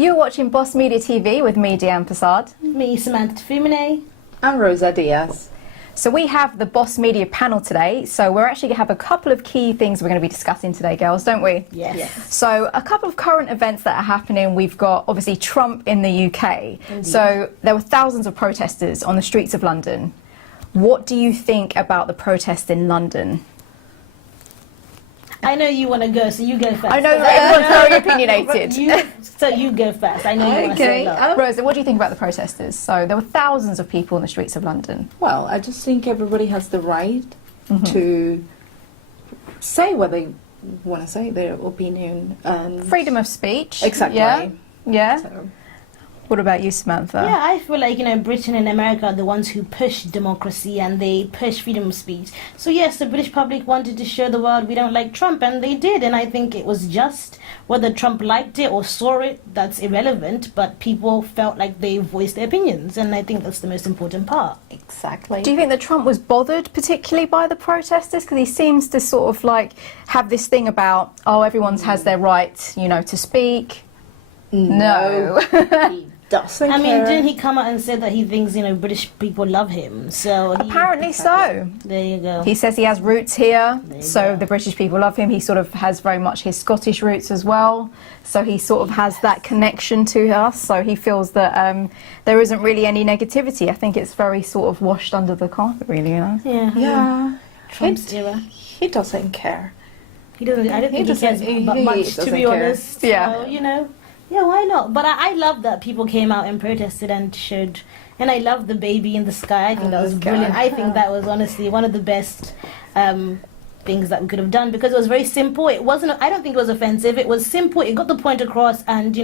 You're watching Boss Media TV with me, Diane Passard. Me, Samantha Fumine. I'm Rosa Diaz. So we have the Boss Media panel today. So we're actually going to have a couple of key things we're going to be discussing today, girls, don't we? Yes. So a couple of current events that are happening. We've got, obviously, Trump in the UK. Indeed. So there were thousands of protesters on the streets of London. What do you think about the protest in London? I know you want to go, so you go first. I know everyone's very opinionated. So you go first. I know you want to say that. Rosa, what do you think about the protesters? So there were thousands of people in the streets of London. Well, I just think everybody has the right to say what they want to say, their opinion. And Freedom of speech. Exactly. Yeah. So, What about you, Samantha? Yeah, I feel like, Britain and America are the ones who push democracy and they push freedom of speech. So yes, the British public wanted to show the world we don't like Trump, and they did, and I think it was just. Whether Trump liked it or saw it, that's irrelevant, but people felt like they voiced their opinions, and I think that's the most important part. exactly. Do you think that Trump was bothered particularly by the protesters? Because he seems to sort of like have this thing about, oh, everyone has their right, to speak. No. He doesn't I mean, care. didn't he come out and say that he thinks, British people love him? So Apparently so. There you go. He says he has roots here, There you so go. the British people love him. He sort of has very much his Scottish roots as well, so he sort of has that connection to us. So he feels that there isn't really any negativity. I think it's very sort of washed under the carpet, really, Yeah. Yeah. Trump's era. He doesn't care. He doesn't. I don't think he doesn't- cares he much, to doesn't be care. honest. Yeah. So, yeah, why not? But I love that people came out and protested and showed. And I love the baby in the sky. I think that was the sky. brilliant. I think that was honestly one of the best things that we could have done, because it was very simple. It wasn't. I don't think it was offensive. It was simple. It got the point across, and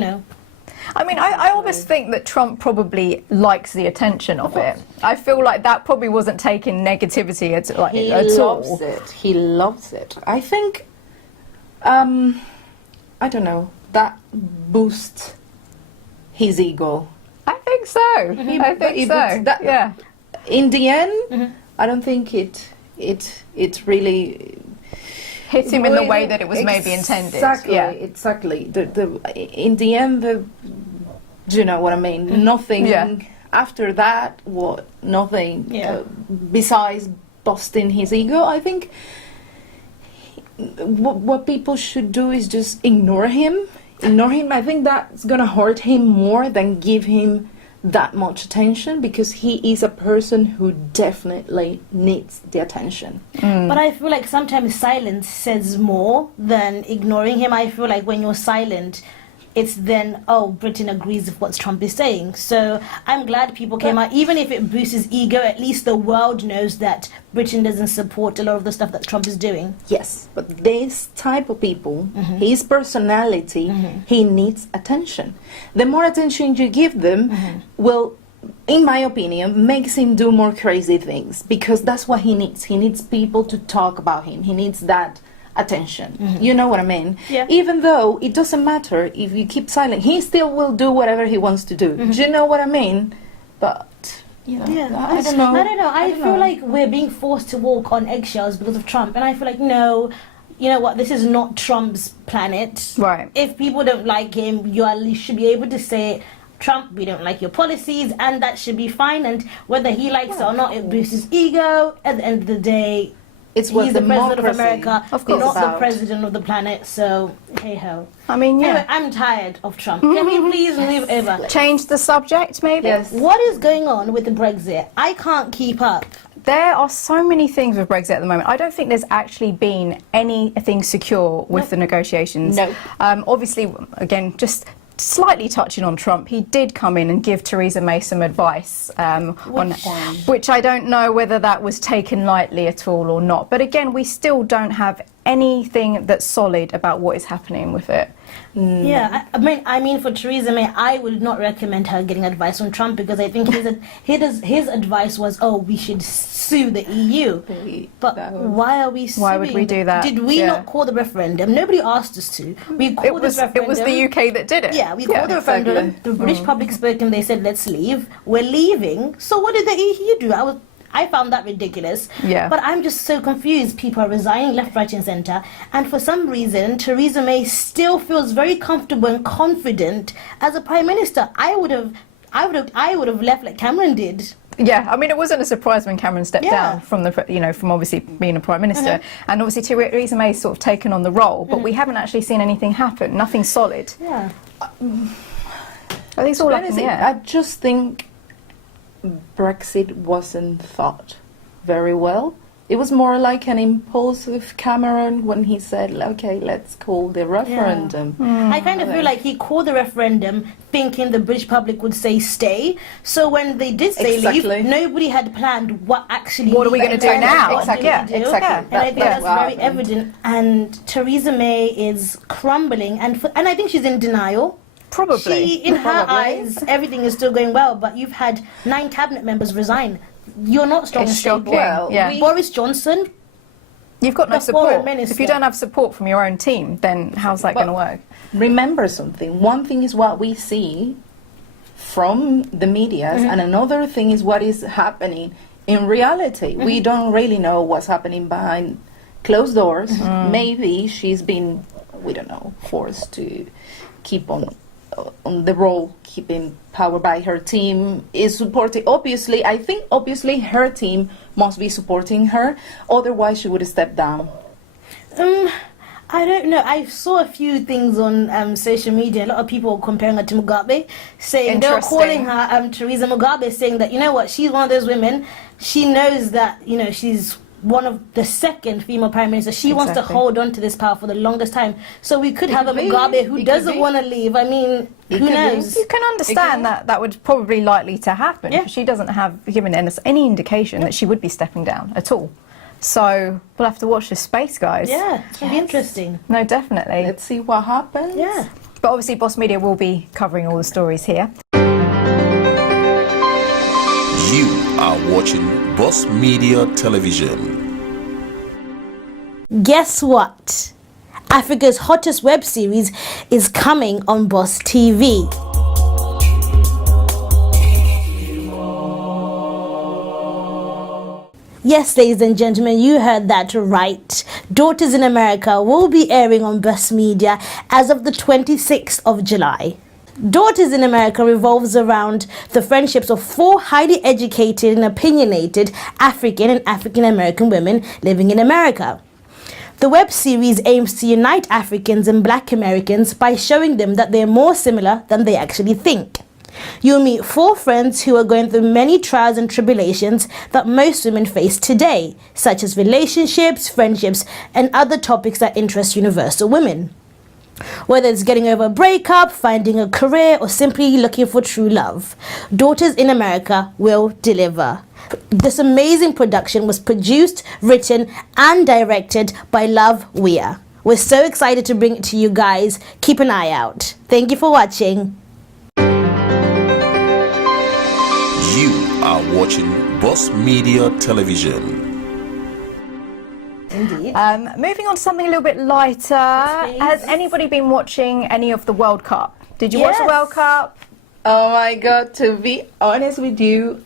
I mean, I always think that Trump probably likes the attention of it. I feel like that probably wasn't taking negativity at all. He loves it. He loves it. I think, I don't know, that boosts his ego. I think so. I think It so. boosts that- Yeah. In the end, I don't think it really Hit him in the way that it was maybe intended. Exactly, Yeah. exactly. In the end, do you know what I mean? Nothing Yeah. after that. Nothing Yeah. besides busting his ego. I think what people should do is just ignore him. Ignore him. I think that's gonna hurt him more than give him that much attention, because he is a person who definitely needs the attention. But I feel like sometimes silence says more than ignoring him. I feel like when you're silent, it's then, Britain agrees with what Trump is saying. So I'm glad people came out. Even if it boosts his ego, at least the world knows that Britain doesn't support a lot of the stuff that Trump is doing. Yes, but this type of people, his personality, he needs attention. The more attention you give them will, in my opinion, makes him do more crazy things, because that's what he needs. He needs people to talk about him. He needs that attention. You know what I mean? Yeah. Even though it doesn't matter if you keep silent, he still will do whatever he wants to do. Do you know what I mean? But I don't know. I don't know. I don't feel know. like we're being forced to walk on eggshells because of Trump, and I feel like no. You know what? This is not Trump's planet. Right. If people don't like him, you should be able to say, Trump, we don't like your policies, and that should be fine. And whether he likes it or not, it boosts his ego. At the end of the day, It's what he's the president of democracy America, Of course. not the about. president of the planet. So hey ho. I mean, yeah. Anyway, I'm tired of Trump. Can we please move over? Change the subject, maybe? Yes. What is going on with the Brexit? I can't keep up. There are so many things with Brexit at the moment. I don't think there's actually been anything secure with the negotiations. No. Obviously, again, just slightly touching on Trump, he did come in and give Theresa May some advice which I don't know whether that was taken lightly at all or not. But again, we still don't have anything that's solid about what is happening with it. Yeah, I mean, for Theresa May, I would not recommend her getting advice on Trump, because I think his advice was, we should sue the EU. But why are we suing? Why would we do that? Did we Yeah. not call the referendum? Nobody asked us to. We called this referendum. It was the UK that did it. Yeah, we called the referendum. The British public spoke and they said, let's leave. We're leaving. So what did the EU do? I found that ridiculous. Yeah. But I'm just so confused. People are resigning left, right, and centre, and for some reason, Theresa May still feels very comfortable and confident as a prime minister. I would have left like Cameron did. Yeah, I mean, it wasn't a surprise when Cameron stepped Yeah. down from from obviously being a prime minister, and obviously Theresa May's sort of taken on the role, but we haven't actually seen anything happen, nothing solid. Yeah. I think it's all up in the air. I just think Brexit wasn't thought very well. It was more like an impulsive Cameron when he said, okay, let's call the referendum. I kind of feel like he called the referendum thinking the British public would say stay. So when they did say Exactly. leave, nobody had planned what actually. What are we gonna do now? Exactly, What do we do? exactly. And I think that's what very happened. evident. And Theresa May is crumbling, and I think she's in denial. Probably. She, in her Probably. eyes, everything is still going well, but you've had 9 cabinet members resign. You're not strong It's and stable. shocking. Well, yeah. Boris Johnson, You've got no the foreign support. minister. If you don't have support from your own team, then how's that going to work? Remember something. One thing is what we see from the medias, and another thing is what is happening in reality. We don't really know what's happening behind closed doors. Maybe she's been, we don't know, forced to keep on the role, keeping power by her team, is supporting. Obviously, I think obviously her team must be supporting her. Otherwise, she would have stepped down. I don't know. I saw a few things on social media. A lot of people comparing her to Mugabe, saying they were Interesting. calling her Theresa Mugabe, saying that, you know what, she's one of those women. She knows that, she's one of the second female prime minister. She wants to Exactly. hold on to this power for the longest time. So we could have a could be. Mugabe who It could doesn't be. want to leave. I mean, It who could be. knows? You can understand that would probably likely to happen. Yeah. Because she doesn't have given us any indication that she would be stepping down at all. So we'll have to watch this space, guys. Yeah, it's going to be interesting. No, definitely. Let's see what happens. Yeah. But obviously, Boss Media will be covering all the stories here. You are watching Boss Media Television. Guess what? Africa's hottest web series is coming on Boss TV. Yes, ladies and gentlemen, you heard that right. Daughters in America will be airing on Boss Media as of the 26th of July. Daughters in America revolves around the friendships of 4 highly educated and opinionated African and African American women living in America. The web series aims to unite Africans and Black Americans by showing them that they're more similar than they actually think. You'll meet 4 friends who are going through many trials and tribulations that most women face today, such as relationships, friendships, and other topics that interest universal women. Whether it's getting over a breakup, finding a career, or simply looking for true love, Daughters in America will deliver. This amazing production was produced, written, and directed by Love Weir. We're so excited to bring it to you guys. Keep an eye out. Thank you for watching. You are watching Boss Media Television. Indeed. Moving on to something a little bit lighter. Yes, please. Has anybody been watching any of the World Cup? Did you watch the Yes. World Cup? Oh my God, to be honest with you,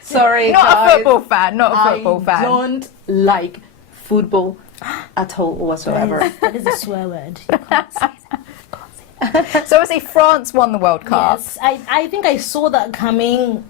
sorry Not guys, a football fan, not a football I fan. don't like football at all whatsoever. That is a swear word. You can't say that. So obviously France won the World Cup. Yes, I think I saw that coming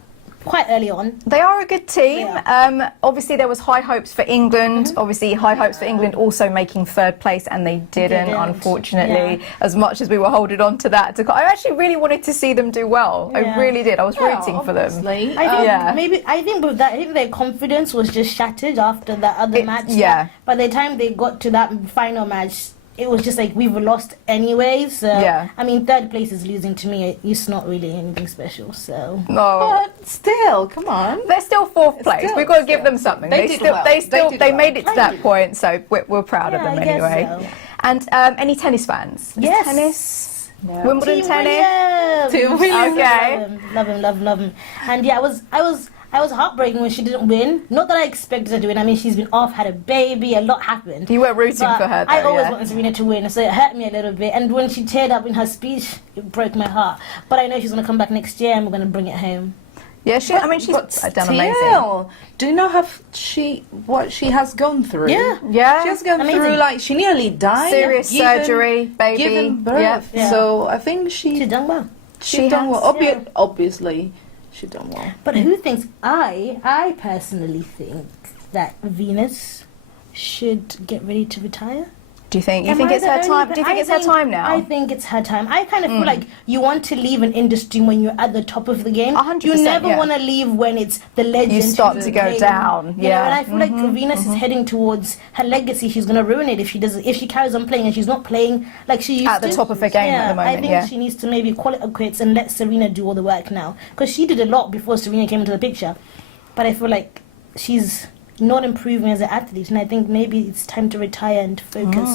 quite early on. They are a good team. They Obviously, there was high hopes for England. Mm-hmm. Obviously, high hopes for England also making 3rd place, and they didn't, Didn't, unfortunately. yeah. As much as we were holding on to that, I actually really wanted to see them do well. I Yeah. really did. I was rooting for them. Obviously. I think Yeah. I think with that, I think their confidence was just shattered after that other match. yeah. By the time they got to that final match, it was just like we've lost anyway. So Yeah. I mean, 3rd place is losing to me. It's not really anything special. So No. But still, come on. They're still 4th place. Still, We've got to give still. them something. They did well. They They did made well. it to that point, so we're proud Yeah, of them I guess anyway. so. And any tennis fans? Yes. Tennis? Yeah. Wimbledon Team tennis? Williams. Team Williams. Okay. Love him. And yeah, I was heartbroken when she didn't win. Not that I expected her to win. I mean, she's been off, had a baby, a lot happened. You were rooting But for her, though, I always yeah. wanted Serena to win, so it hurt me a little bit. And when she teared up in her speech, it broke my heart. But I know she's going to come back next year and we're going to bring it home. Yeah, she's done amazing. Still, do you know what she has gone through? Yeah. Yeah. She has gone Amazing. through, like, she nearly died. Serious surgery, baby. Giving birth. Yeah. So I think She's done well. she's done has, well. yeah. Obviously, she done well. But who thinks I personally think that Venus should get ready to retire? Do you think? You Am think I it's the her only time? per- Do you think I it's her time now? I think it's her time. I kind of feel like you want to leave an industry when you're at the top of the game. 100%, You never yeah. want to leave when it's the legend. You start who's to go playing. down, You know, yeah. and I feel like Venus is heading towards her legacy. She's going to ruin it if she doesn't. If she carries on playing and she's not playing like she used At to. the top of her game at the moment, I think yeah. she needs to maybe call it quits and let Serena do all the work now, because she did a lot before Serena came into the picture. But I feel like she's not improving as an athlete, and I think maybe it's time to retire and focus.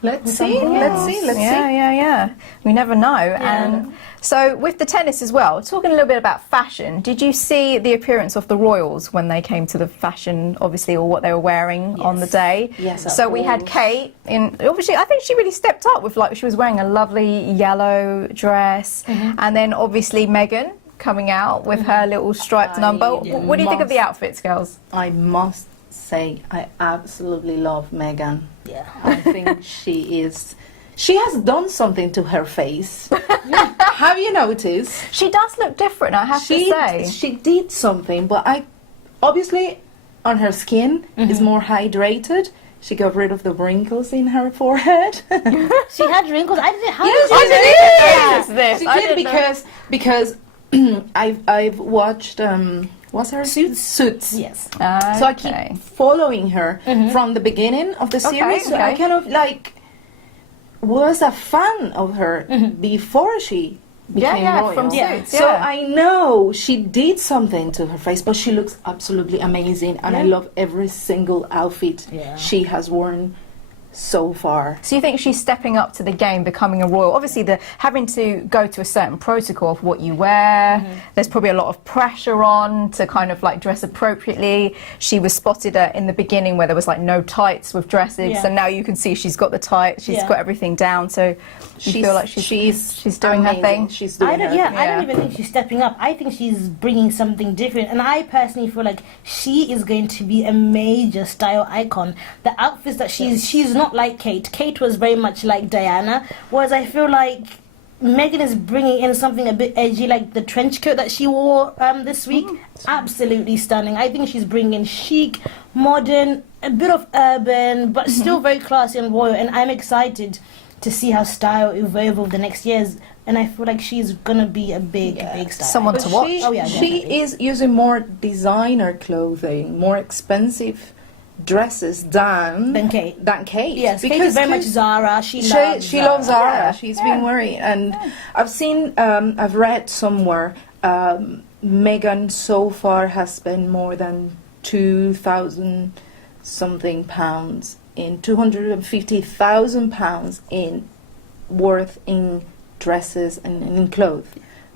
Let's something see. Let's see. Let's see. Yeah. We never know. And so with the tennis as well, talking a little bit about fashion, did you see the appearance of the Royals when they came to the fashion, obviously, or what they were wearing on the day? Yes, of So we had course. Kate in, obviously, I think she really stepped up with, like, she was wearing a lovely yellow dress. And then obviously Meghan coming out with her little striped number. What do you think of the outfits, girls? I must say, I absolutely love Meghan. Yeah. I think she has done something to her face. Have you noticed? She does look different, I have to say. She did something, but obviously on her skin is more hydrated. She got rid of the wrinkles in her forehead. She had wrinkles. I didn't. How Yes, did she you know did. that? She I did didn't know. because I've watched what's her Suits. Yes. So I keep following her from the beginning of the series. So I okay. kind of like was a fan of her before she became royal. from Yeah. Suits, So yeah. I know she did something to her face, but she looks absolutely amazing, and I Yeah. love every single outfit Yeah. she has worn so far. So you think she's stepping up to the game, becoming a royal? Obviously, the having to go to a certain protocol of what you wear. There's probably a lot of pressure on to kind of like dress appropriately. She was spotted in the beginning where there was like no tights with dresses, Yeah. and now you can see she's got the tights. She's Yeah. got everything down. So you feel like she's doing her amazing. thing. She's doing I don't. her Yeah, thing. I don't even think she's stepping up. I think she's bringing something different, and I personally feel like she is going to be a major style icon. The outfits that she's not like Kate. Kate was very much like Diana, whereas I feel like Meghan is bringing in something a bit edgy, like the trench coat that she wore this week. Absolutely stunning. I think she's bringing chic, modern, a bit of urban, but still very classy and royal. And I'm excited to see how style evolve over the next years. And I feel like she's gonna be a big style. Someone But to watch. Oh, yeah, she definitely. is using more designer clothing, more expensive dresses than Kate. Yes, Kate is very much Zara. She loves Zara. Yeah. She's been wearing, and I've read somewhere, Meghan so far has spent more than 2,000 something pounds in £250,000 in worth in dresses and in clothes.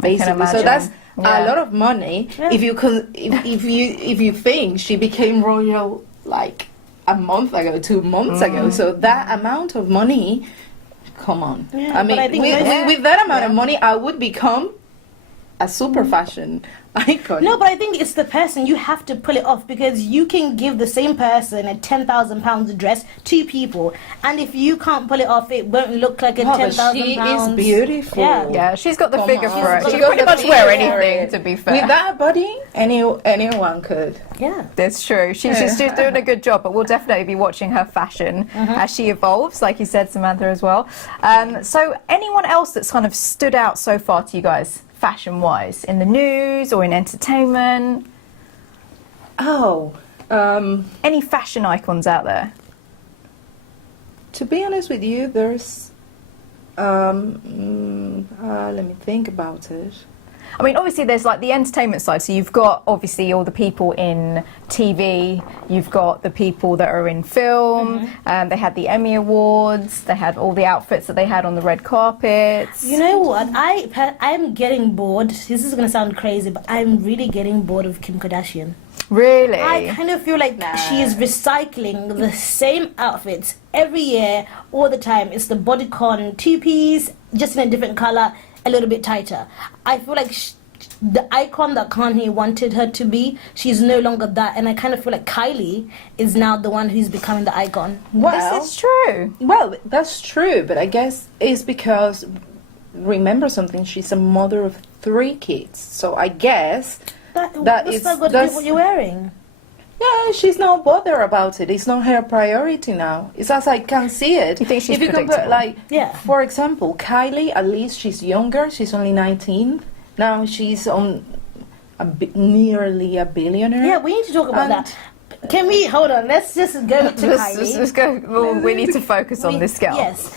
Basically, so imagine. that's Yeah. a lot of money. Yeah. If you think she became royal like a month ago, 2 months ago, so that amount of money, come on. Yeah, I mean, but I think with that amount of money, I would become a super fashion icon. No, but I think it's the person. You have to pull it off, because you can give the same person a £10,000 dress, two people, and if you can't pull it off, it won't look like a Oh, but £10,000. she is beautiful. Yeah. Yeah, she's got the Come figure on. for it. She's She got can pretty the much wear figure for anything, it. to be fair. With that body, anyone could. Yeah. That's true. She's doing a good job, but we'll definitely be watching her fashion as she evolves, like you said, Samantha, as well. So anyone else that's kind of stood out so far to you guys, fashion-wise, in the news or in entertainment? Oh, Any fashion icons out there? to be honest with you, there's. Let me think about it. I mean, obviously, there's like the entertainment side. So you've got obviously all the people in TV. You've got the people that are in film. They had the Emmy Awards. They had all the outfits that they had on the red carpets. You know what? I'm getting bored. This is going to sound crazy, but I'm really getting bored of Kim Kardashian. Really? I kind of feel like she is recycling the same outfits every year, all the time. It's the bodycon two-piece, just in a different color, a little bit tighter. I feel like the icon that Kanye wanted her to be, she's no longer that. And I kind of feel like Kylie is now the one who's becoming the icon. Well, This is true. well, that's true, but I guess it's because, remember something, she's a mother of 3 kids. So I guess That's that not is got to do that's- what you're wearing. yeah, she's not bothered about it. It's not her priority now. It's as I can see it. You think she's if you compare, predictable? like, Yeah. for example, Kylie, at least she's younger. She's only 19. Now she's on nearly a billionaire. Yeah, we need to talk about And- that. Can we hold on? Let's just go to Kylie. Let's go. Well, we need to focus on this girl. Yes.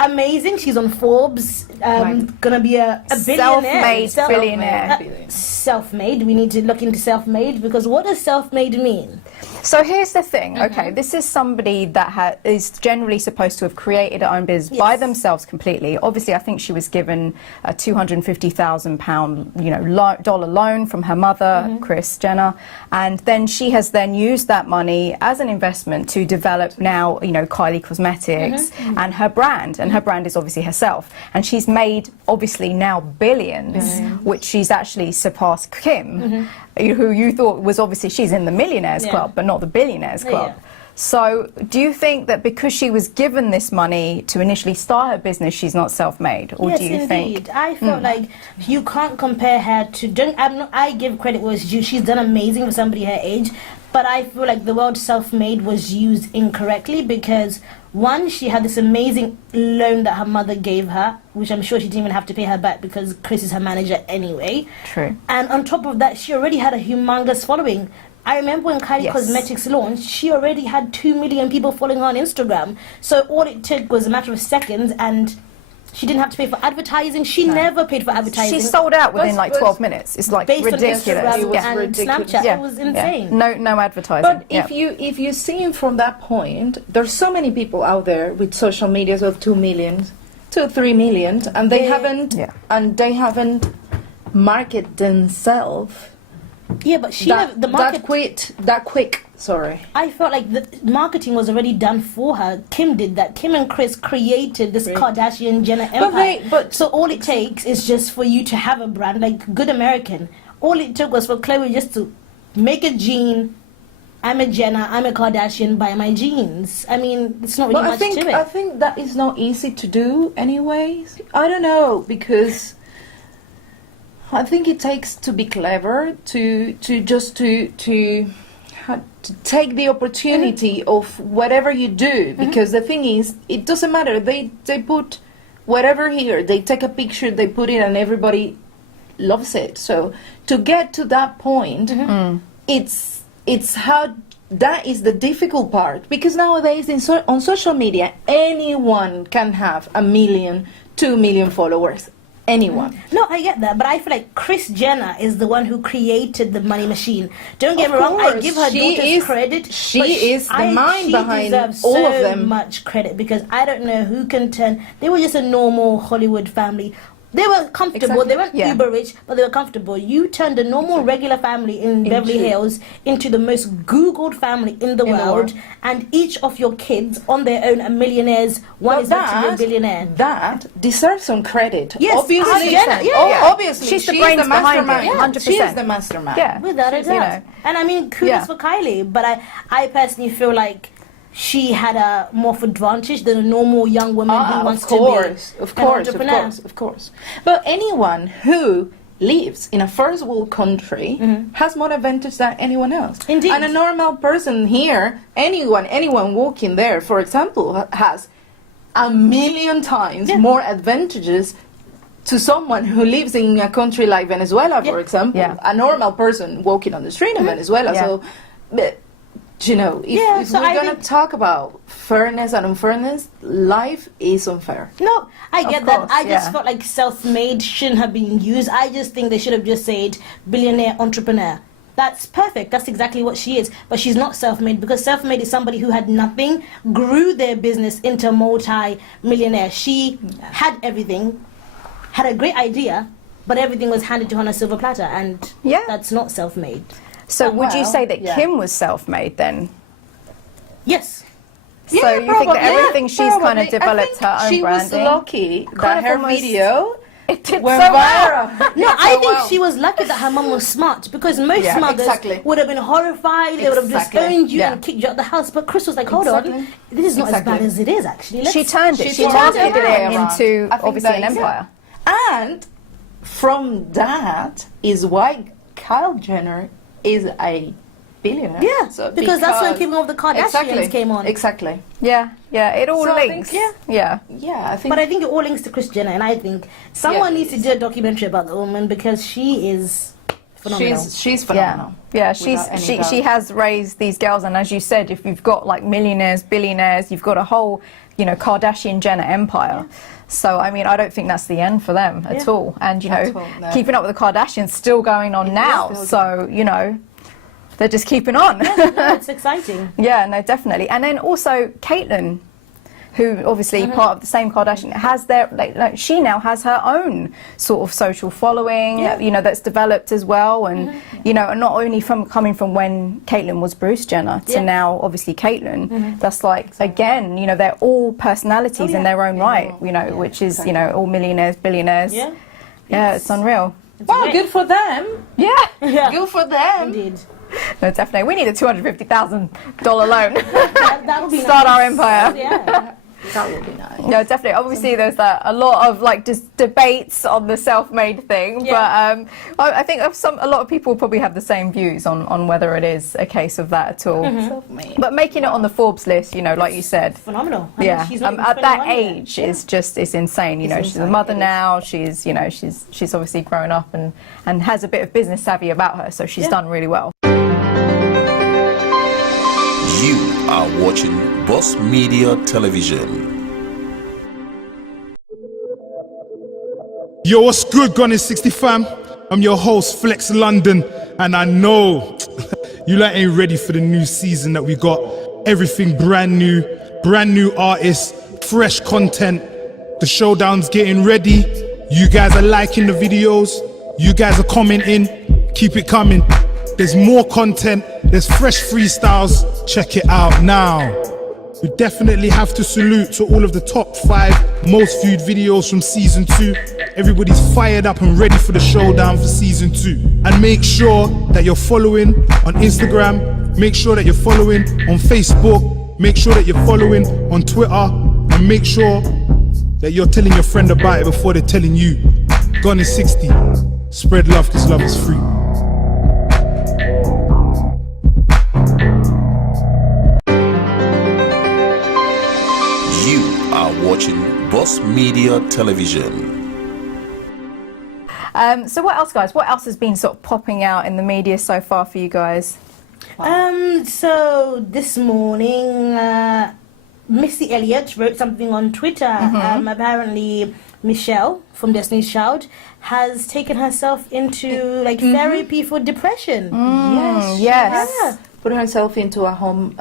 Amazing. She's on Forbes. Right. Gonna be a billionaire. Self-made billionaire. Self-made. We need to look into self-made because what does self-made mean? So here's the thing, Mm-hmm. okay, this is somebody that is generally supposed to have created her own business by Yes. themselves completely. Obviously, I think she was given a $250,000, dollar loan from her mother, Mm-hmm. Kris Jenner, and then she has then used that money as an investment to develop now, Kylie Cosmetics Mm-hmm. and her brand, and her brand is obviously herself, and she's made obviously now billions, Mm-hmm. which she's actually surpassed Kim, who you thought was obviously she's in the millionaires Yeah. club, but not the billionaires club. Yeah. So, do you think that because she was given this money to initially start her business, she's not self-made, or Yes, do you indeed. think? I felt like you can't compare her to. I give credit where it's due. She's done amazing for somebody her age, but I feel like the word self-made was used incorrectly because one, she had this amazing loan that her mother gave her, which I'm sure she didn't even have to pay her back because Kris is her manager anyway. True. And on top of that, she already had a humongous following. I remember when Kylie Yes. Cosmetics launched, she already had 2 million people following her on Instagram. So all it took was a matter of seconds, and she didn't have to pay for advertising. She never paid for advertising. She sold out within But- like but 12 minutes. It's like based ridiculous. on Instagram It was and ridiculous. Snapchat. Yeah. It was Yeah. insane. No advertising. But if you see it from that point, there's so many people out there with social medias of 2 million, 2 3 million, and they Yeah. haven't marketed themselves Yeah, but she never, the market. that quick. Sorry. I felt like the marketing was already done for her. Kim did that. Kim and Kris created this Kardashian Jenner empire. but- so all it takes is just for you to have a brand, like good American. All it took was for Chloe just to make a jean. I'm a Jenner. I'm a Kardashian. Buy my jeans. I mean, it's not really But much to it. I think that is not easy to do, anyways. I don't know because I think it takes to be clever to take the opportunity of whatever you do, because the thing is, it doesn't matter. They put whatever here. They take a picture, they put it, and everybody loves it. So to get to that point, it's how. That is the difficult part, because nowadays on social media, anyone can have 1 million, 2 million followers. Anyone. No, I get that, but I feel like Kris Jenner is the one who created the money machine. Don't get Of me wrong, I course, give her she daughters is- credit. she but is the mind she behind deserves all so of them. much credit because I don't know who can turn. They were just a normal Hollywood family. They were comfortable. Exactly. They weren't Yeah. uber rich, but they were comfortable. You turned a normal, regular family in Beverly Into- Hills into the most Googled family in the world, and each of your kids on their own are millionaires. One But is meant to be a billionaire. That deserves some credit. Yes, obviously, Jenner, yeah. obviously, She's the brains behind it, mastermind. 100%. She is the mastermind. Yeah. Without a She's, you doubt. know, And I mean, kudos Yeah. for Kylie, but I personally feel like she had a more advantage than a normal young woman who wants of to course, be of an course, of entrepreneur. course, of course. But anyone who lives in a first world country has more advantage than anyone else. Indeed. And a normal person here, anyone walking there, for example, has 1 million times more advantages to someone who lives in a country like Venezuela, for Yeah. example. Yeah. A normal person walking on the street in Venezuela. Yeah. So, but, you know, Yeah, if so we're I going to think- talk about fairness and unfairness, life is unfair. No, I get course, that. I just yeah. felt like self-made shouldn't have been used. I just think they should have just said billionaire entrepreneur. That's perfect. That's exactly what she is. But she's not self-made because self-made is somebody who had nothing, grew their business into multi-millionaire. She had everything, had a great idea, but everything was handed to her on a silver platter, and Yeah. that's not self-made. So, would you well, say that yeah. Kim was self-made then? Yes. So you think that everything she's kind of probably. developed her own she branding? was lucky Kind that of her almost- video it did Went so well. viral. No, So I think well. she was lucky that her mum was smart, because most Yeah, mothers exactly. would have been horrified. They would have Exactly. disowned you Yeah. and kicked you out the house. But Chris was like, hold on, Exactly. this is not Exactly. as bad as it is, actually. She turned it. She She turned turned it it around. into I think obviously an that is it. empire. And from that is why Kyle Jenner is a billionaire. Yeah, So because that's when Keeping Up with the Kardashians came on. Exactly. Yeah, yeah. It all So I links. think, yeah. Yeah, I think. But I think it all links to Kris Jenner, and I think someone Yeah. needs to do a documentary about the woman, because she is phenomenal. she's phenomenal. Yeah, Without any she doubt. has raised these girls, and as you said, if you've got like millionaires, billionaires, you've got a whole, Kardashian Jenner empire. So I mean, I don't think that's the end for them at Yeah. all. And At all, no. Keeping Up with the Kardashians still going on now. still So they're just keeping on. No, it's exciting. Yeah, no, definitely. And then also Caitlyn, who obviously part of the same Kardashian, has their like she now has her own sort of social following, Yeah. that's developed as well, and and not only from coming from when Caitlyn was Bruce Jenner to Yeah. now obviously Caitlyn. That's like again, they're all personalities in their own right, which is all millionaires, billionaires. Yeah. Yeah, it's unreal. Wow, great. good for them. Yeah, Yeah. Good for them. Indeed. no, definitely. We need a $250,000 loan. That would be Start nice. our empire. Yeah. That would be nice. No, definitely. Obviously, there's a lot of like just debates on the self-made thing, Yeah. but I think a lot of people probably have the same views on whether it is a case of that at all. Self-made. But making it on the Forbes list, like you said, Phenomenal. I mean, yeah, she's not even at that 21 yet. age is just it's insane. She's a insane, mother it is. now. She's she's obviously grown up and has a bit of business savvy about her, so she's Yeah. done really well. You are watching Boss Media Television. Yo, what's good, Gone in 60 fam? I'm your host, Flex London, and I know you lot ain't ready for the new season that we got. Everything brand new artists, fresh content. The showdown's getting ready. You guys are liking the videos. You guys are commenting. Keep it coming. There's more content. There's fresh freestyles. Check it out now. We definitely have to salute to all of the top 5 most viewed videos from season 2. Everybody's fired up and ready for the showdown for season 2. And make sure that you're following on Instagram. Make sure that you're following on Facebook. Make sure that you're following on Twitter. And make sure that you're telling your friend about it before they're telling you. Gone in 60. Spread love, because love is free. You are watching Boss Media Television. So what else, guys? What else has been sort of popping out in the media so far for you guys? So this morning, Missy Elliott wrote something on Twitter. Apparently, Michelle from Destiny's Child has taken herself into like therapy for depression. Yes. yes. She has put herself into a home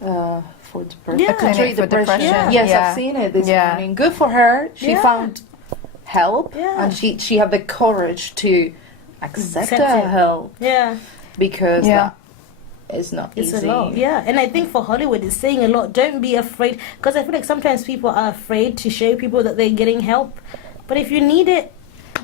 for depression. Yeah. A country Clinic for depression. Yes, Yeah. I've seen it this Yeah. morning. Good for her. She Yeah. found help, Yeah. and she had the courage to accept Accept her it. help, Yeah, because Yeah. that is not it's easy. a lot. Yeah, and I think for Hollywood, it's saying a lot. Don't be afraid, because I feel like sometimes people are afraid to show people that they're getting help. But if you need it,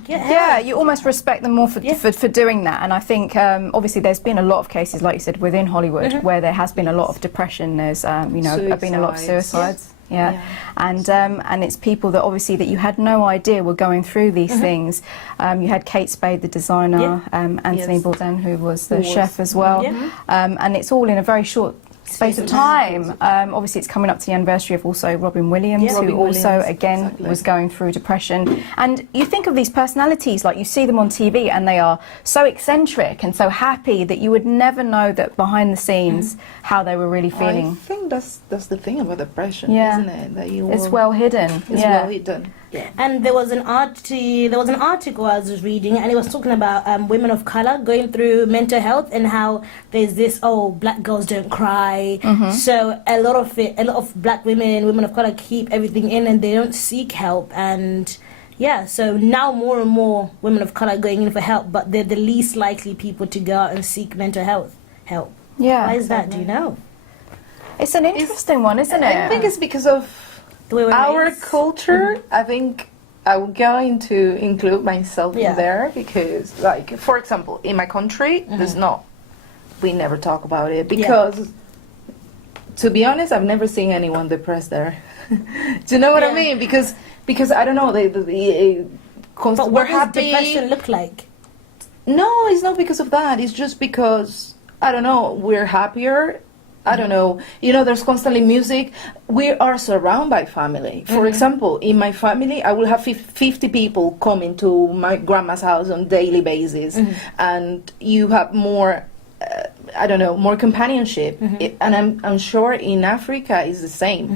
get help. Yeah, you almost respect them more for, Yeah. for doing that. And I think, obviously, there's been a lot of cases, like you said, within Hollywood, where there has been a lot of depression. There's, been a lot of Suicides. suicides. Yeah. And it's people that obviously that you had no idea were going through these things. You had Kate Spade, the designer, Anthony Yes. Bourdain, who was the Who was- chef as well. Yeah. And it's all in a very short space of time. Obviously, it's coming up to the anniversary of also Robin Williams, Yeah. who Robin also, Williams, again, exactly. was going through depression. And you think of these personalities, like you see them on TV, and they are so eccentric and so happy that you would never know that behind the scenes how they were really I feeling. think that's the thing about depression, Yeah. isn't it? That you It's will- well hidden. it's yeah. well hidden. And there was an article I was reading, and it was talking about women of color going through mental health, and how there's this black girls don't cry. So a lot of black women of color keep everything in, and they don't seek help. And yeah, so now more and more women of color are going in for help, but they're the least likely people to go out and seek mental health help. Yeah. Why is that? Do you know? It's an interesting one, isn't it? I think it's because of The way we're our raised? culture. I think I'm going to include myself Yeah. in there because, like, for example, in my country, there's not. We never talk about it because, to be honest, I've never seen anyone depressed there. Do you know what I Yeah. mean? Because I don't know. They But we're what does happy. depression look like? No, it's not because of that. It's just because, I don't know, we're happier. I don't know. You know, there's constantly music. We are surrounded by family. For example, in my family, I will have 50 people coming to my grandma's house on daily basis. And you have more, I don't know, more companionship. And I'm sure in Africa it's the same.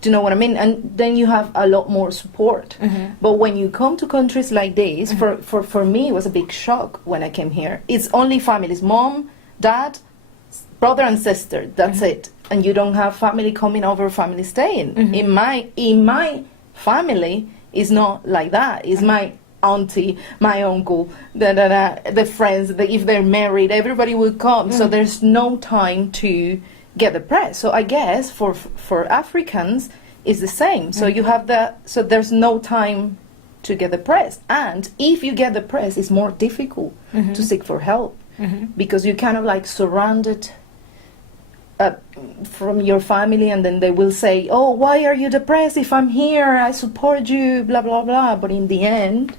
Do you know what I mean? And then you have a lot more support. But when you come to countries like this, for me, it was a big shock when I came here. It's only families, mom, dad, brother and sister, that's it. And you don't have family coming over, family staying. In my family, it's not like that. It's my auntie, my uncle, the friends, if they're married, everybody will come. So there's no time to get depressed. So I guess for Africans, it's the same. So you have so there's no time to get depressed. And if you get depressed, it's more difficult to seek for help because you're kind of like surrounded from your family, and then they will say, oh, why are you depressed? If I'm here, I support you, blah, blah, blah. But in the end,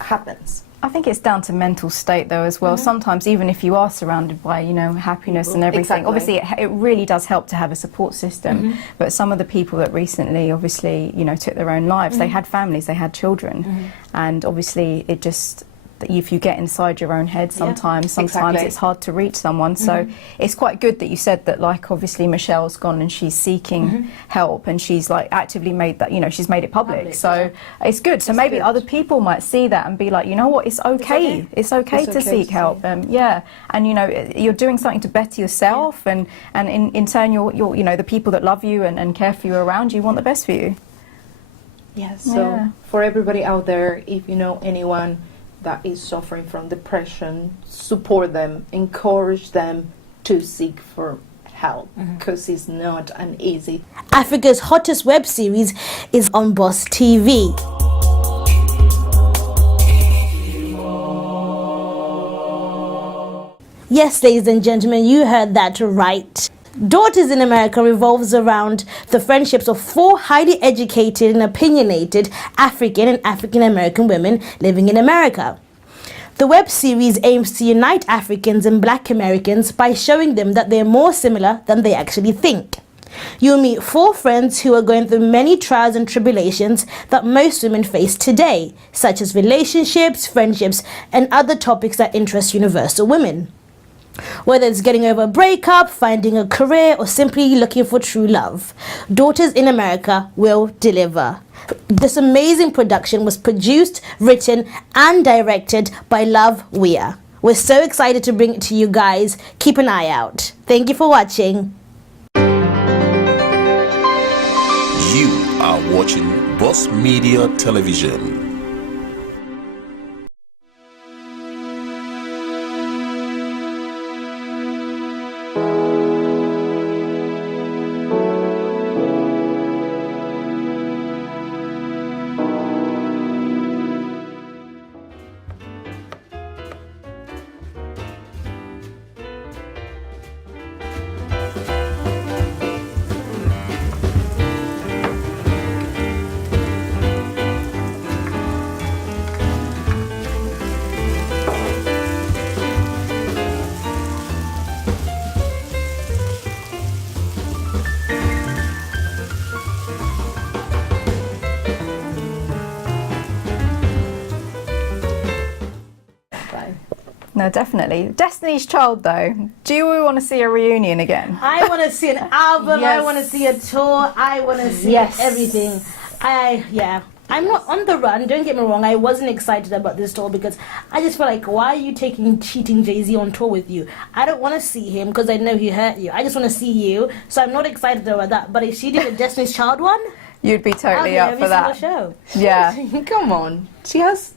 happens. I think it's down to mental state though as well. Sometimes even if you are surrounded by, you know, happiness and everything, Exactly. obviously it really does help to have a support system. But some of the people that recently obviously, you know, took their own lives, they had families, they had children. And obviously it just, if you get inside your own head sometimes exactly. it's hard to reach someone. So it's quite good that you said that, like, obviously Michelle's gone and she's seeking help, and she's like actively made that, you know, she's made it public. So it's good. So maybe other people might see that and be like, you know what, it's okay. It's okay to seek help. Yeah. And you know, you're doing something to better yourself, and in turn you're you know, the people that love you and care for you around you want the best for you. Yes. So for everybody out there, if you know anyone that is suffering from depression, support them, encourage them to seek for help, because it's not an easy. Africa's hottest web series is on Boss TV. Yes, ladies and gentlemen, you heard that right. Daughters in America revolves around the friendships of 4 highly educated and opinionated African and African American women living in America. The web series aims to unite Africans and Black Americans by showing them that they're more similar than they actually think. You'll meet 4 friends who are going through many trials and tribulations that most women face today, such as relationships, friendships, and other topics that interest universal women. Whether it's getting over a breakup, finding a career, or simply looking for true love, Daughters in America will deliver. This amazing production was produced, written, and directed by Love Weir. We're so excited to bring it to you guys. Keep an eye out. Thank you for watching. You are watching Boss Media Television. No, definitely. Destiny's Child, though. Do you want to see a reunion again? I want to see an album. I Yes. want to see a tour. I want to see Yes. everything. I'm not on the run. Don't get me wrong. I wasn't excited about this tour because I just feel like, why are you taking cheating Jay-Z on tour with you? I don't want to see him because I know he hurt you. I just want to see you. So I'm not excited about that. But if she did a Destiny's Child one, You'd be I'll totally be up every for that. single show. Yeah. Come on. She has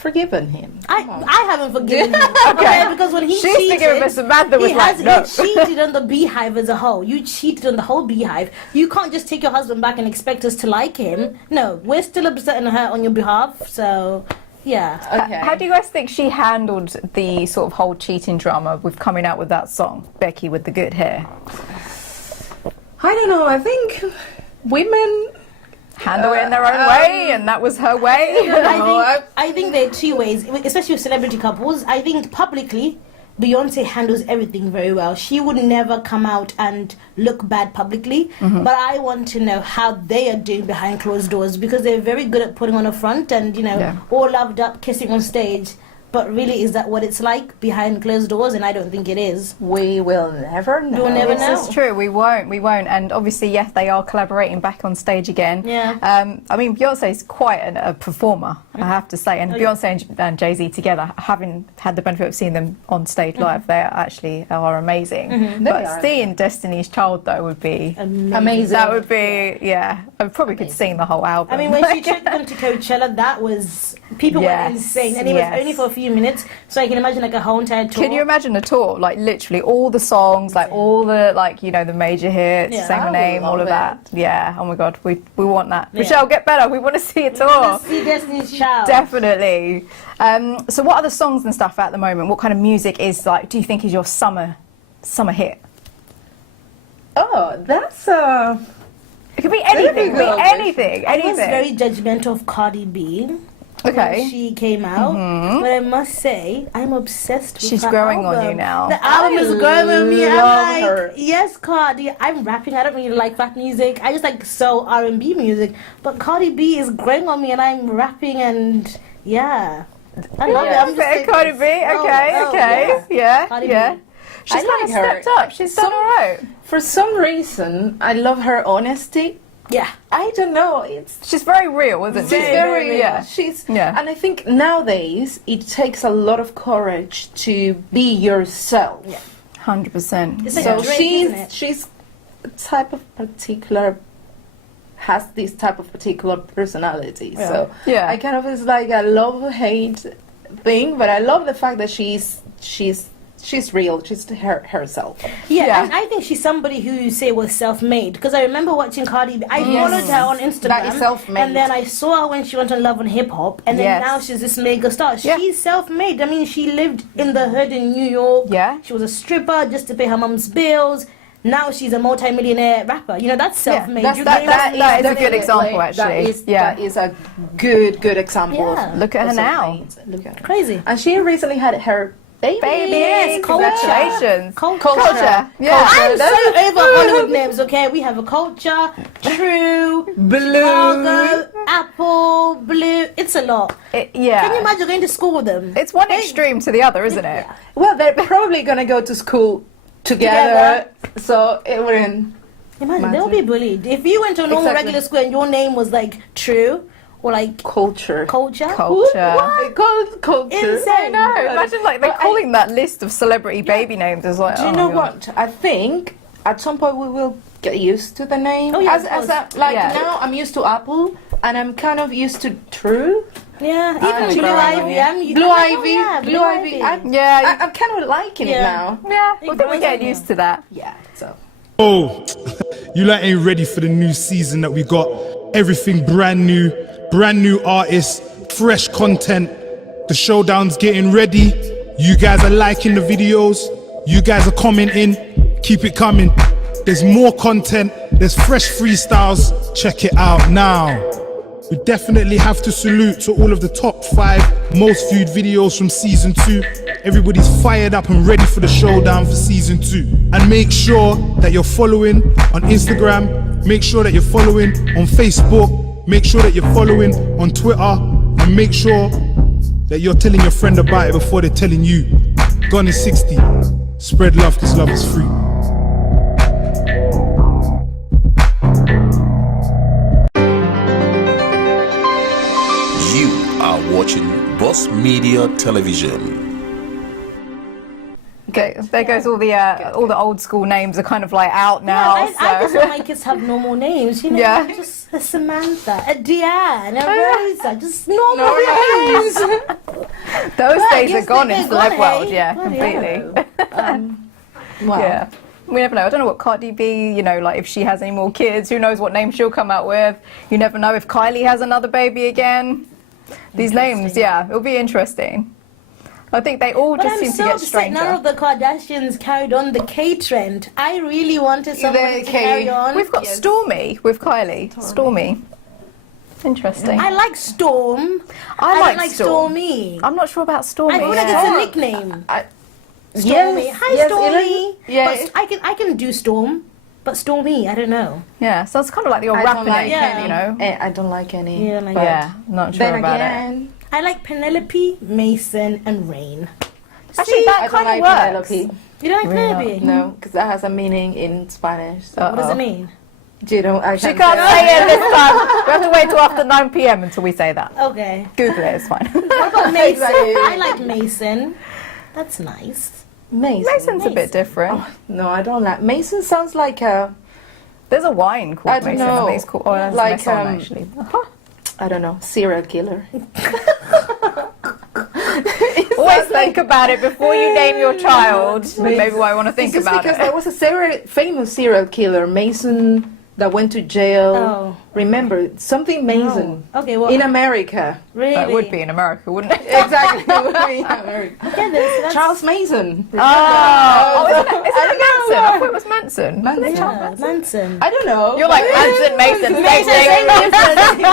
forgiven him. I haven't forgiven him. Okay, because when he She's cheated, forgiven, but Samantha was he like, no. he cheated on the beehive as a whole. You cheated on the whole beehive. You can't just take your husband back and expect us to like him. No, we're still upset and hurt on your behalf. So, yeah. Okay. How do you guys think she handled the sort of whole cheating drama with coming out with that song, Becky with the good hair? I don't know. I think women. Handle it in their own way, and that was her way. I think there are two ways, especially with celebrity couples. I think publicly, Beyonce handles everything very well. She would never come out and look bad publicly. But I want to know how they are doing behind closed doors, because they're very good at putting on a front and, all loved up, kissing on stage. But really, is that what it's like behind closed doors? And I don't think it is. We will never know. We'll never know. This is true. We won't. And obviously, yes, they are collaborating back on stage again. Yeah. I mean, Beyonce's quite a performer, I have to say. And Beyonce and Jay-Z together, having had the benefit of seeing them on stage live, they actually are amazing. But seeing Destiny's Child, though, would be Amazing. That would be, yeah. I probably could sing the whole album. I mean, when she took them to Coachella, that was... People went insane. And it was only for a few minutes. So I can imagine, like, a whole entire tour. Can you imagine a tour? Like, literally all the songs, like, all the, like, the major hits, Say My Name, all of that. Yeah. Oh, my God. We want that. Yeah. Michelle, get better. We want to see a tour. Let's see Destiny's Child. Definitely. So what other songs and stuff at the moment? What kind of music is, like, do you think is your summer hit? Oh, that's It could be anything. It could be anything. I was Anything. very judgmental of Cardi B. Okay. When she came out, but I must say, I'm obsessed with She's her growing on album. you now. The album is growing on me. I'm love like, her. yes, Cardi. I'm rapping. I don't really like rap music. I just like soul R&B music. But Cardi B is growing on me, and I'm rapping, and yeah, I love it. I'm just like, Cardi B. Okay. Yeah. Cardi Yeah. B. She's I kind like of her. stepped up. She's done all right. for some reason I love her honesty. Yeah. I don't know. She's very real, isn't she? She's very yeah. And I think nowadays it takes a lot of courage to be yourself. Yeah. 100%. It's like So Drake, isn't it? she's a type of particular has this type of particular personality. Yeah. So Yeah. I kind of it's like a love hate thing, but I love the fact that she's real, just herself. Yeah, and I think she's somebody who you say was self-made, because I remember watching Cardi B. I followed her on Instagram, That is self-made. and then I saw her when she went on Love and Hip Hop, and then Yes. now she's this mega star. Yeah. She's self-made. I mean, she lived in the hood in New York. Yeah. She was a stripper just to pay her mom's bills. Now she's a multi-millionaire rapper. You know, that's self-made. that's- You that- know, that is a good definitely- example, actually. That is a good example. Yeah. Of Look at her now. self-made. Look at her. crazy. And she recently had her baby. Yes, Congratulations. Culture. Yeah. I'm so over Hollywood names, okay? We have a Culture, True, Blue. Chicago, Apple, Blue. It's a lot. Yeah. Can you imagine going to school with them? It's one extreme to the other, isn't it? Yeah. Well, they're probably gonna go to school together. So it wouldn't. Imagine, they'll be bullied. If you went to a normal Exactly. regular school and your name was like True or like Culture. Culture. Culture. What? Called culture. Insane. No, imagine like they're But calling that list of celebrity baby names as like. Do you oh know my God. what? I think at some point we will get used to the name. Oh, yeah, as of course. Yeah. now I'm used to Apple and I'm kind of used to True. Yeah, even Blue Blue Ivy. Ivy. I'm Blue like, oh, Ivy. yeah, Blue Ivy. Yeah. I'm kind of liking it Yeah. now. Yeah. Well, then we're grows getting on you. used to that. Yeah. So. Oh, you lot ain't ready for the new season that we got. Everything brand new artists, fresh content. The showdown's getting ready. You guys are liking the videos. You guys are commenting. Keep it coming. There's more content. There's fresh freestyles. Check it out now. We definitely have to salute to all of the top 5 most viewed videos from season 2. Everybody's fired up and ready for the showdown for season 2. And make sure that you're following on Instagram. Make sure that you're following on Facebook. Make sure that you're following on Twitter. And make sure that you're telling your friend about it before they're telling you. Gone is 60. Spread love because love is free. You are watching Boss Media Television. Okay, there goes all the old school names are kind of like out now. I just so. want my kids to have normal names, you know, Yeah. just a Samantha, a Deanne, a Rosa, just normal names. Those days yes, are gone they're in celeb gone, world, eh? yeah, Bloody completely. Wow. Yeah. We never know. I don't know what Cardi B, you know, like if she has any more kids, who knows what name she'll come out with. You never know if Kylie has another baby again. These names, yeah, it'll be interesting. I think they all But just I'm seem so to get upset stranger. none of the Kardashians carried on the K trend. I really wanted somebody to K. carry on. We've got Stormy with Kylie. Stormy. Interesting. I like Storm. I don't like like Storm. Stormy. I'm not sure about Stormy. I feel like yeah. it's a nickname. Stormy. Yes, Hi, yes, Stormy. it is. Yeah, But I can do Storm, but Stormy, I don't know. Yeah, so it's kind of like your I rapper don't like name, Yeah. you know? I don't like any. Yeah, like but Yeah, not sure then about it. again, I like Penelope, Mason, and Rain. Actually, See? that I don't kind of like works. Penelope. You don't like Really? Penelope? No, because that has a meaning in Spanish. So What does Uh-oh. it mean? you don't. I She can't say it this time. We have to wait till after 9 p.m. until we say that. Okay. Google it, it's fine. What about Mason? Exactly. I like Mason. That's nice. Mason. Mason's a bit different. No, I don't like. Mason sounds like a. There's a wine called I don't Mason. know. I think it's called, that's Like, Maison, um, actually. I don't know, serial killer. Always think about it before you name your child. Maybe what I want to think It's just about because it. there was a famous serial killer, Mason, that went to jail. Oh. Remember, something Mason. Okay, well, In America. really? That would be in America, wouldn't it? Exactly. it would be in America. Yeah, that's Charles Mason. Oh, isn't it I don't Manson? know. I thought it was Manson. Manson. yeah, Manson. I don't know. You're like Manson, Mason, same thing.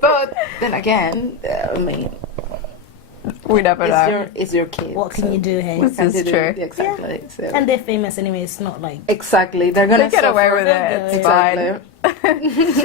But then again, I mean, We never know. it's your kid. What can you do, hey? This Can is you do- true. Exactly. So. And they're famous anyway. It's not like Exactly. They're gonna They get away suffer. with it. It's Exactly. fine.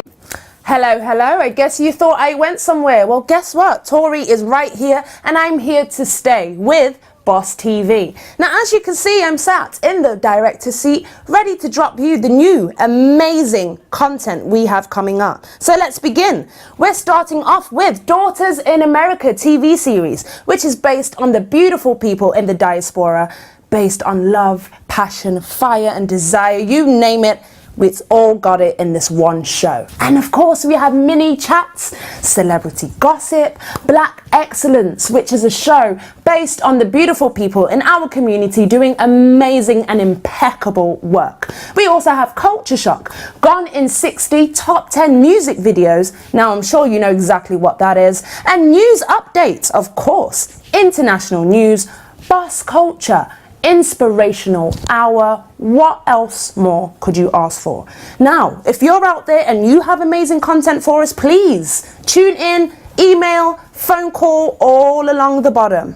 Hello. I guess you thought I went somewhere. Well, guess what? Tori is right here, and I'm here to stay with Boss TV. Now, as you can see, I'm sat in the director's seat, ready to drop you the new, amazing content we have coming up. So let's begin. We're starting off with Daughters in America TV series, which is based on the beautiful people in the diaspora, based on love, passion, fire, and desire. You name it. It's all got it in this one show. And of course, we have mini chats, celebrity gossip, Black Excellence, which is a show based on the beautiful people in our community doing amazing and impeccable work. We also have Culture Shock, Gone in 60 top 10 music videos. Now, I'm sure you know exactly what that is. And news updates, of course, international news, Boss Culture, inspirational hour. What else more could you ask for? Now, if you're out there and you have amazing content for us, please tune in, email, phone call, all along the bottom.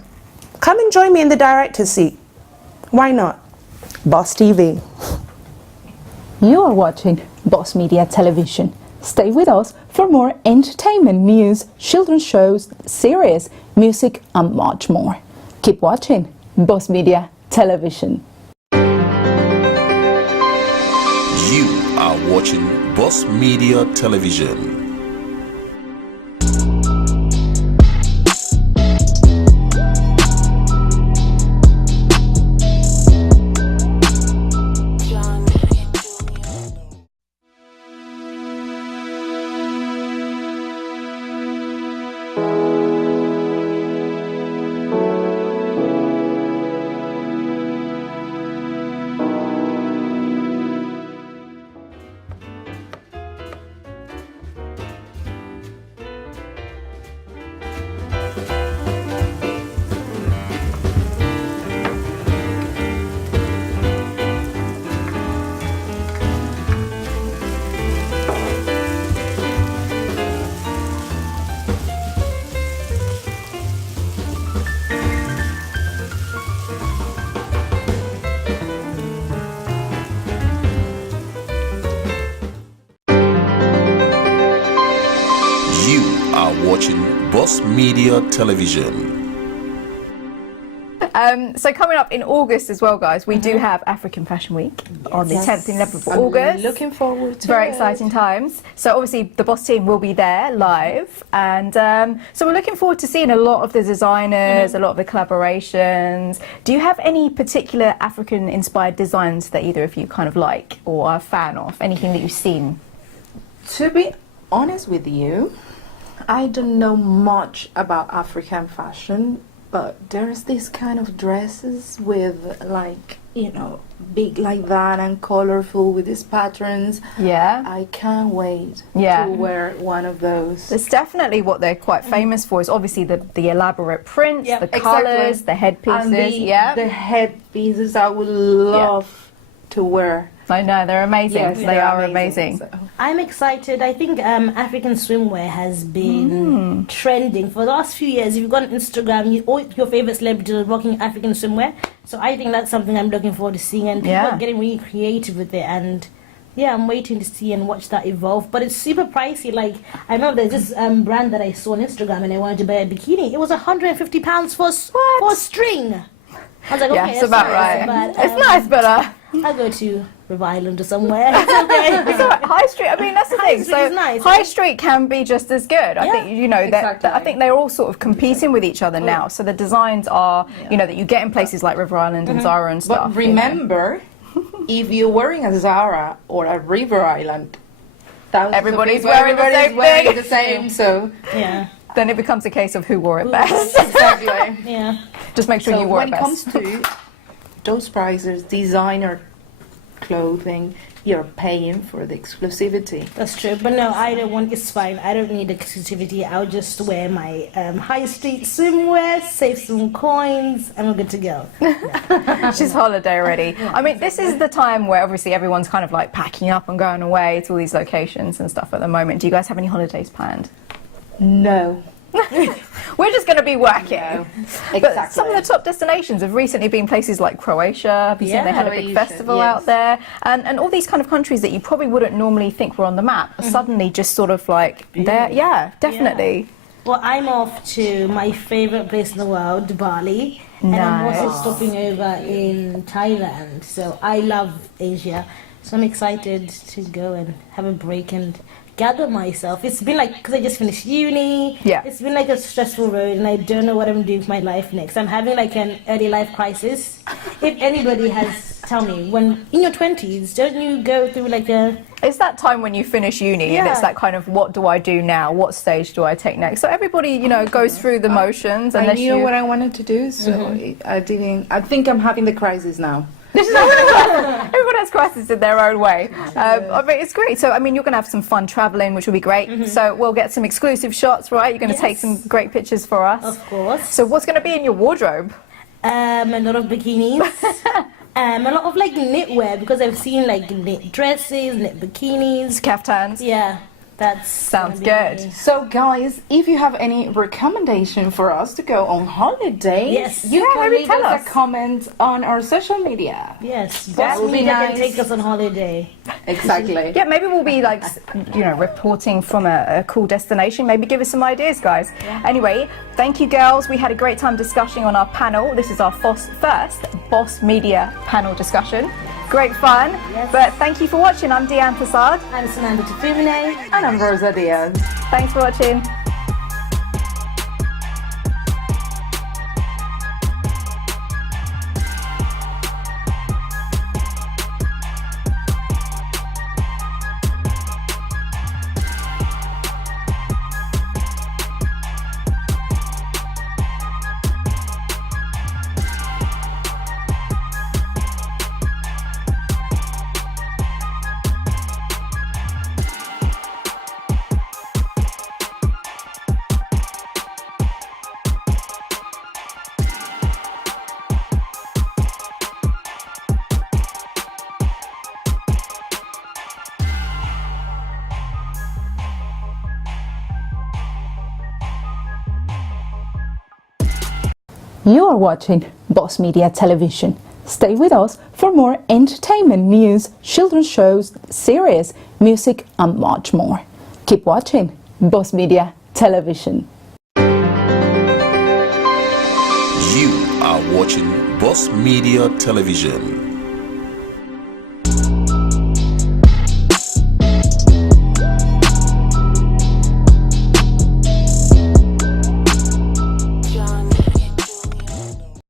Come and join me in the director's seat. Why not? Boss TV. You are watching Boss Media Television. Stay with us for more entertainment news, children's shows, series, music, and much more. Keep watching Boss Media Television. You are watching Boss Media Television. You are watching Boss Media Television. So coming up in August as well, guys, we do have African Fashion Week on the 10th and 11th of I'm August. looking forward to Very it. exciting times. So obviously the Boss team will be there live, and so we're looking forward to seeing a lot of the designers, a lot of the collaborations. Do you have any particular African-inspired designs that either of you kind of like or are a fan of? Anything that you've seen? To be honest with you, I don't know much about African fashion, but there's this kind of dresses with like, big like that and colorful with these patterns. Yeah. I can't wait Yeah. to wear one of those. It's definitely what they're quite famous for is obviously the elaborate prints, Yeah, the exactly. colours, the headpieces. And the headpieces I would love to wear. I know, they're amazing. Yes, they they're are amazing. So- I'm excited. I think African swimwear has been trending for the last few years. If you've got on Instagram, all your favorite celebrities are rocking African swimwear. So I think that's something I'm looking forward to seeing, and people Yeah. are getting really creative with it. And yeah, I'm waiting to see and watch that evolve. But it's super pricey. Like I remember there's this brand that I saw on Instagram, and I wanted to buy a bikini. It was £150 for a string. I was like, okay, Yeah, it's that's about nice, right. but, It's nice, but I'll go to River Island or somewhere. It's okay. it's all right. High Street. I mean, that's the High thing. Street So is nice. High Street can be just as good. I Yeah, think that exactly. I think they're all sort of competing with each other now. So the designs are that you get in places like River Island and Zara and stuff. But remember, if you're wearing a Zara or a River Island, thousands of Everybody's people, wearing the everybody's same wearing thing. the same. So Yeah, then it becomes a case of who wore it best. exactly. yeah. Just make sure So you wore when it it best. comes to those prices, designer clothing, you're paying for the exclusivity. That's true, but no, I don't want. It's fine. I don't need exclusivity. I'll just wear my high street swimwear, save some coins, and we're good to go. She's holiday already. I mean, this is the time where obviously everyone's kind of like packing up and going away to all these locations and stuff at the moment. Do you guys have any holidays planned? No. We're just going to be working. No. But Exactly. some of the top destinations have recently been places like Croatia. Have you seen Yeah, they had a big Croatia, festival yes. out there? And all these kind of countries that you probably wouldn't normally think were on the map are suddenly just sort of like there. Yeah, definitely. Well, I'm off to my favorite place in the world, Bali, and I'm also Nice. stopping over in Thailand. So I love Asia, so I'm excited to go and have a break and gather myself. It's been like, because I just finished uni, Yeah. it's been like a stressful road, and I don't know what I'm doing with my life next. I'm having like an early life crisis. If anybody has, tell me, when in your 20s, don't you go through like a It's that time when you finish uni and it's Yeah. that kind of what do I do now? What stage do I take next? So everybody, goes through the motions. I Unless knew you... what I wanted to do, so I didn't. I think I'm having the crisis now. Everyone has crisis in their own way. I mean, it's great. So, I mean, you're going to have some fun traveling, which will be great. So, we'll get some exclusive shots, right? You're going to take Yes. some great pictures for us. Of course. So, what's going to be in your wardrobe? A lot of bikinis. A lot of like knitwear, because I've seen like knit dresses, knit bikinis. Caftans. Yeah, that's Sounds gonna be good. nice. So, guys, if you have any recommendation for us to go on holiday, Yes. you Yeah, can maybe leave tell us us. a comment on our social media. Yes, That Boss would be Media can nice. take us on holiday. Exactly. Yeah, maybe we'll be like, reporting from a cool destination. Maybe give us some ideas, guys. Anyway, thank you, girls. We had a great time discussing on our panel. This is our first Boss Media panel discussion. Great fun. Yes. But thank you for watching. I'm Deanne Prasad. I'm Samantha Tufimine. And I'm Rosa Diaz. Thanks for watching. You are watching Boss Media Television. Stay with us for more entertainment news, children's shows, series, music, and much more. Keep watching Boss Media Television. You are watching Boss Media Television.